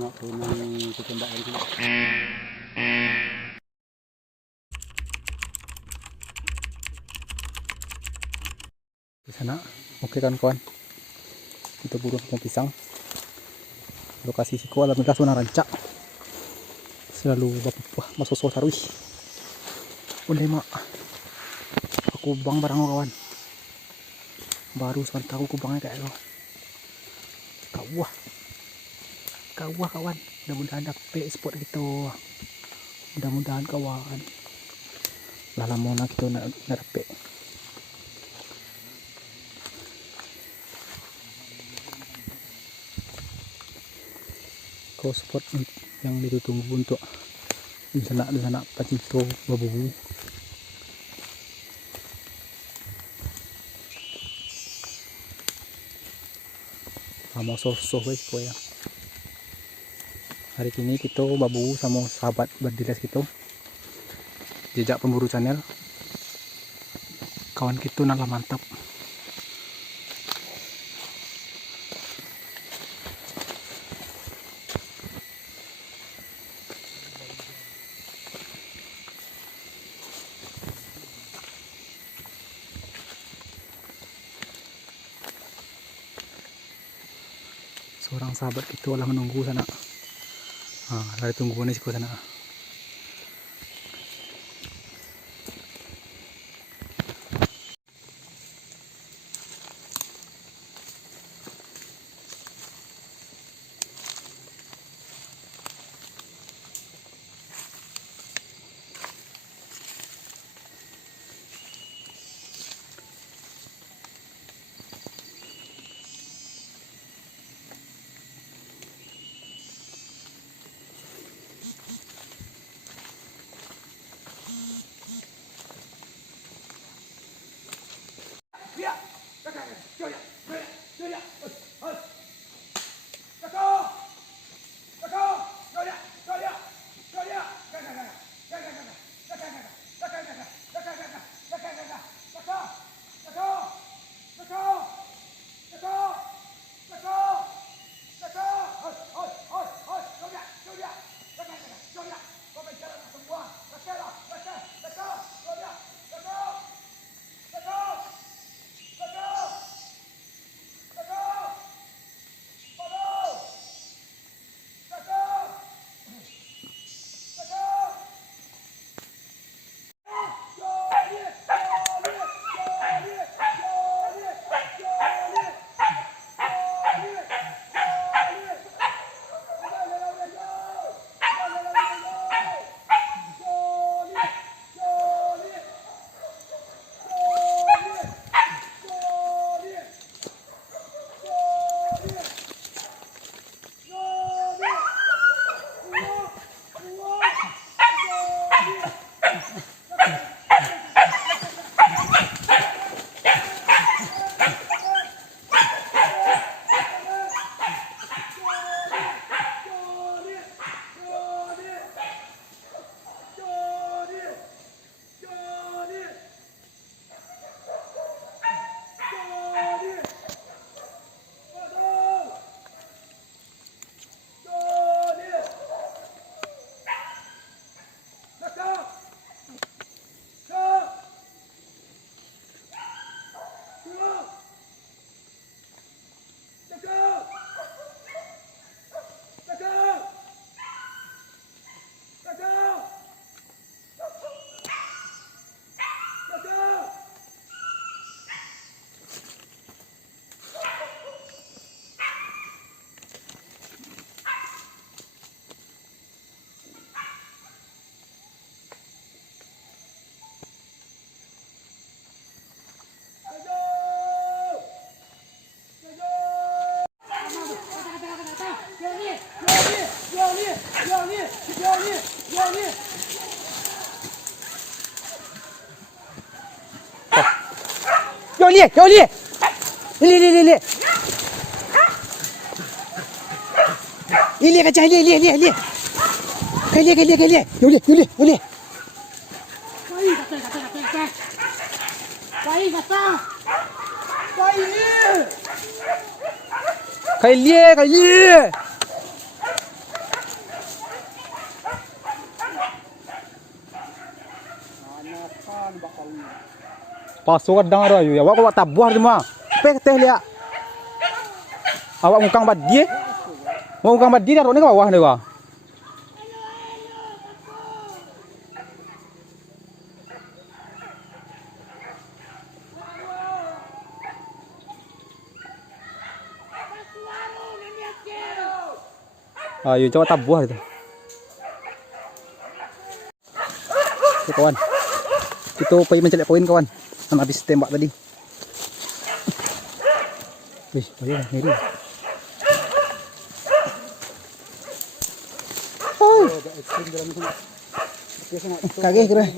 Tengok tu memang ditembak lagi. Di sana, oke kan kawan, kita buru pohon pisang. Lokasi siku alhamdulillah zona rancak. Selalu bapak masuk tarui. Boleh mak, aku bang barang kawan. Baru sekarang tahu aku bangnya kayak lo. Kawah kawan. Mudah-mudahan dapet spot gitu. Mudah-mudahan kawan. Lah lama nak kita nak dapet. Kau spot yang ditunggu untuk di sana pacito babu. Mau soh guys ya. Hari ini kita babu sama sahabat berdiles gitu. Jejak pemburu channel. Kawan kita nala mantap. Seorang sahabat kita lah menunggu sana. Lari tungguan di sana. Yo li, Ili kacang Ili. Kali. Yo li. Kali. Pasok kadang ada ayu. Awak kau tabuh semua. Pek teh liat. Awak ngukang badi. Mau ngukang badi dah ni ke bawah ni wah. Ayo coba tabuh itu. Oke, kawan. Kita pergi mencari poin kawan. Kan habis tembak tadi. Wih, ayo ni. Kaget kira.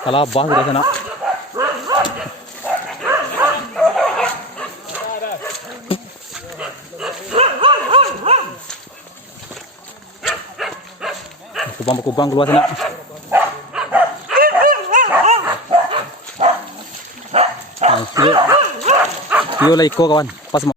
Kalah bah sudah sana. Kubang keluar sana. Video like kawan. Pas